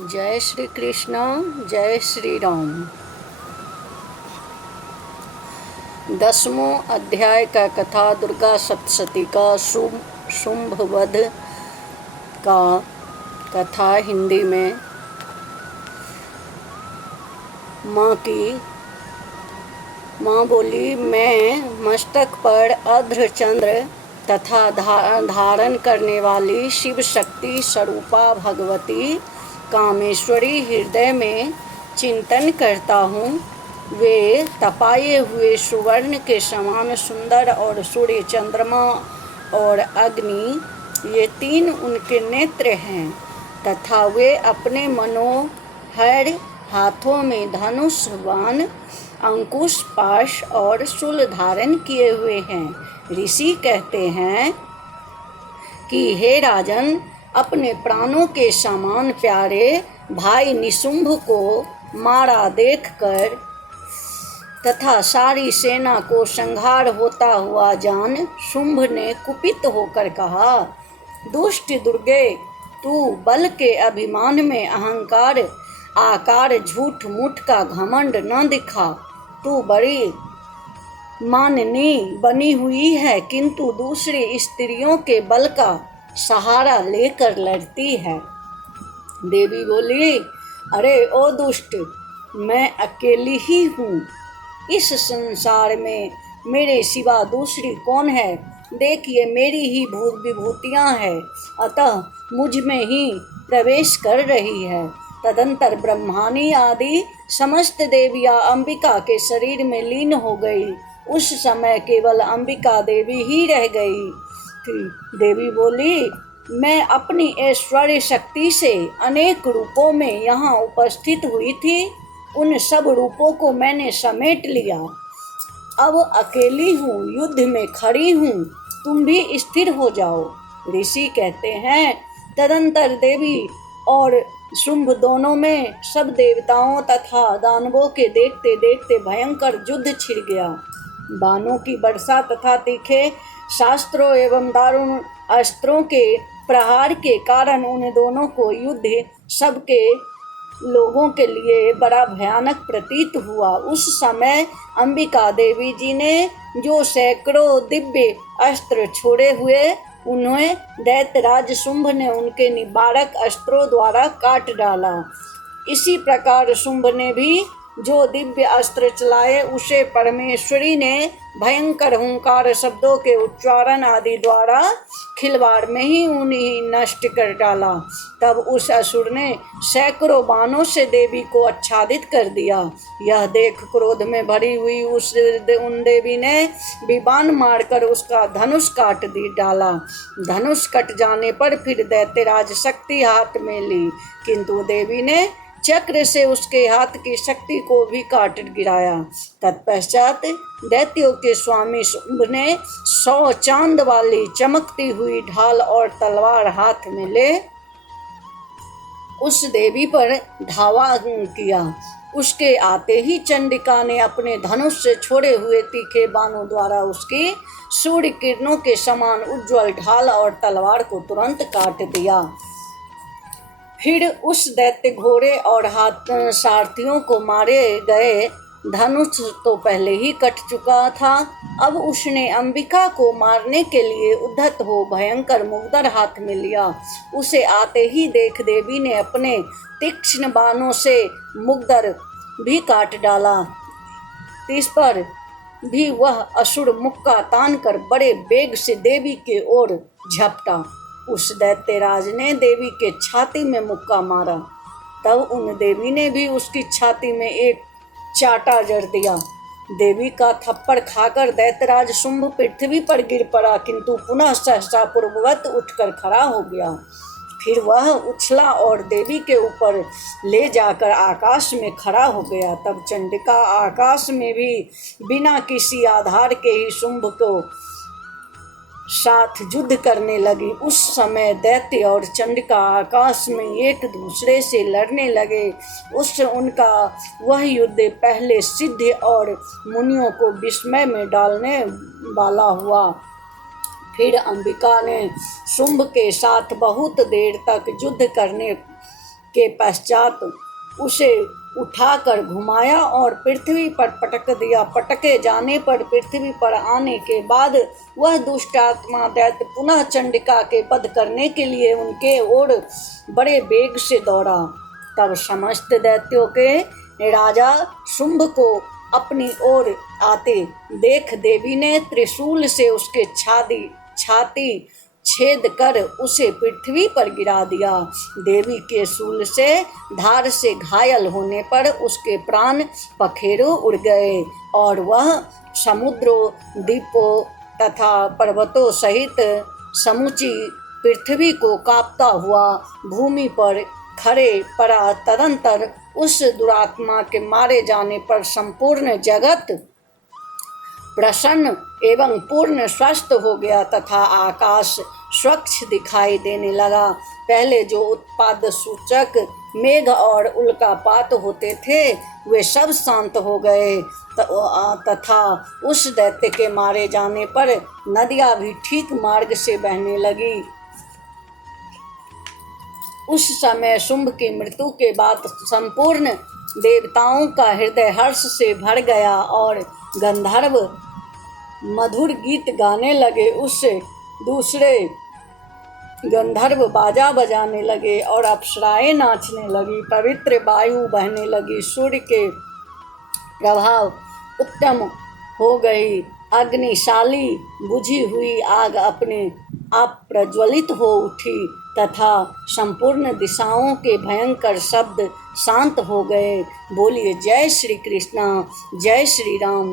जय श्री कृष्ण, जय श्री राम। 10वां अध्याय का कथा दुर्गा सप्तशती का शुंभ वध का कथा हिंदी में। माँ बोली, मैं मस्तक पर अर्धचंद्र तथा धारण करने वाली शिव शक्ति स्वरूपा भगवती कामेश्वरी हृदय में चिंतन करता हूँ। वे तपाए हुए सुवर्ण के समान सुंदर और सूर्य, चंद्रमा और अग्नि ये तीन उनके नेत्र हैं तथा वे अपने मनोहर हाथों में धनुष, बाण, अंकुश, पाश और शूल धारण किए हुए हैं। ऋषि कहते हैं कि हे राजन, अपने प्राणों के समान प्यारे भाई निशुंभ को मारा देखकर तथा सारी सेना को संहार होता हुआ जान शुंभ ने कुपित होकर कहा, दुष्ट दुर्गे, तू बल के अभिमान में अहंकार आकार झूठ मूठ का घमंड न दिखा। तू बड़ी माननी बनी हुई है किंतु दूसरी स्त्रियों के बल का सहारा लेकर लड़ती है। देवी बोली, अरे ओ दुष्ट, मैं अकेली ही हूँ। इस संसार में मेरे सिवा दूसरी कौन है? देखिए, मेरी ही विभूतियाँ हैं, अतः मुझ में ही प्रवेश कर रही है। तदंतर ब्रह्मानी आदि समस्त देवियाँ अंबिका के शरीर में लीन हो गई। उस समय केवल अंबिका देवी ही रह गई थी। देवी बोली, मैं अपनी ऐश्वर्य शक्ति से अनेक रूपों में यहाँ उपस्थित हुई थी। उन सब रूपों को मैंने समेट लिया। अब अकेली हूँ, युद्ध में खड़ी हूँ, तुम भी स्थिर हो जाओ। ऋषि कहते हैं, तदंतर देवी और शुंभ दोनों में सब देवताओं तथा दानवों के देखते देखते भयंकर युद्ध छिड़ गया। बाणों की वर्षा तथा तीखे शास्त्रों एवं दारुण अस्त्रों के प्रहार के कारण उन दोनों को युद्ध सबके लोगों के लिए बड़ा भयानक प्रतीत हुआ। उस समय अंबिका देवी जी ने जो सैकड़ों दिव्य अस्त्र छोड़े हुए, उन्हें दैत्यराज शुंभ ने उनके निवारक अस्त्रों द्वारा काट डाला। इसी प्रकार शुंभ ने भी जो दिव्य अस्त्र चलाए, उसे परमेश्वरी ने भयंकर हुंकार शब्दों के उच्चारण आदि द्वारा खिलवाड़ में ही उन्हें नष्ट कर डाला। तब उस असुर ने सैकड़ों बाणों से देवी को आच्छादित कर दिया। यह देख क्रोध में भरी हुई उन देवी ने भी बाण मारकर उसका धनुष काट डाला। धनुष कट जाने पर फिर दैत्यराज शक्ति हाथ में ली, किंतु देवी ने चक्र से उसके हाथ की शक्ति को भी काट गिराया। तत्पश्चात दैत्यों के स्वामी शुंभ ने 100 चांद वाली चमकती हुई ढाल और तलवार हाथ में ले उस देवी पर धावा किया। उसके आते ही चंडिका ने अपने धनुष से छोड़े हुए तीखे बाणों द्वारा उसकी सूर्य किरणों के समान उज्ज्वल ढाल और तलवार को तुरंत काट दिया। फिर उस दैत्य घोड़े और सारथियों को मारे गए। धनुष तो पहले ही कट चुका था। अब उसने अंबिका को मारने के लिए उद्धत हो भयंकर मुग्दर हाथ में लिया। उसे आते ही देख देवी ने अपने तीक्ष्ण बाणों से मुग्दर भी काट डाला। इस पर भी वह असुर मुक्का तान कर बड़े वेग से देवी के ओर झपटा। उस दैत्यराज ने देवी के छाती में मुक्का मारा। तब उन देवी ने भी उसकी छाती में एक चाटा जड़ दिया। देवी का थप्पड़ खाकर दैत्यराज शुंभ पृथ्वी पर गिर पड़ा, किंतु पुनः सहसा पूर्ववत उठकर खड़ा हो गया। फिर वह उछला और देवी के ऊपर ले जाकर आकाश में खड़ा हो गया। तब चंडिका आकाश में भी बिना किसी आधार के ही शुंभ को साथ युद्ध करने लगी। उस समय दैत्य और चंडिका आकाश में एक दूसरे से लड़ने लगे। उनका वह युद्ध पहले सिद्ध और मुनियों को विस्मय में डालने वाला हुआ। फिर अंबिका ने शुंभ के साथ बहुत देर तक युद्ध करने के पश्चात उसे उठाकर घुमाया और पृथ्वी पर पटक दिया। पटके जाने पर पृथ्वी पर आने के बाद वह दुष्ट आत्मा दैत्य पुनः चंडिका के वध करने के लिए उनके ओर बड़े वेग से दौड़ा। तब समस्त दैत्यों के राजा शुंभ को अपनी ओर आते देख देवी ने त्रिशूल से उसके छाती छेद कर उसे पृथ्वी पर गिरा दिया। देवी के शूल से धार से घायल होने पर उसके प्राण पखेरु उड़ गए और वह समुद्रों, द्वीपों तथा पर्वतों सहित समूची पृथ्वी को कांपता हुआ भूमि पर खड़े पड़ा। तदंतर उस दुरात्मा के मारे जाने पर संपूर्ण जगत प्रसन्न एवं पूर्ण स्वस्थ हो गया तथा आकाश स्वच्छ दिखाई देने लगा। पहले जो उत्पाद सूचक मेघ और उल्कापात होते थे वे सब शांत हो गए तथा उस दैत्य के मारे जाने पर नदियां भी ठीक मार्ग से बहने लगी। उस समय शुंभ की मृत्यु के बाद संपूर्ण देवताओं का हृदय हर्ष से भर गया और गंधर्व मधुर गीत गाने लगे। उससे दूसरे गंधर्व बाजा बजाने लगे और अप्सराएं नाचने लगी। पवित्र वायु बहने लगी। सूर्य के प्रभाव उत्तम हो गई। अग्निशाली बुझी हुई आग अपने आप प्रज्वलित हो उठी तथा संपूर्ण दिशाओं के भयंकर शब्द शांत हो गए। बोलिए जय श्री कृष्णा, जय श्री राम।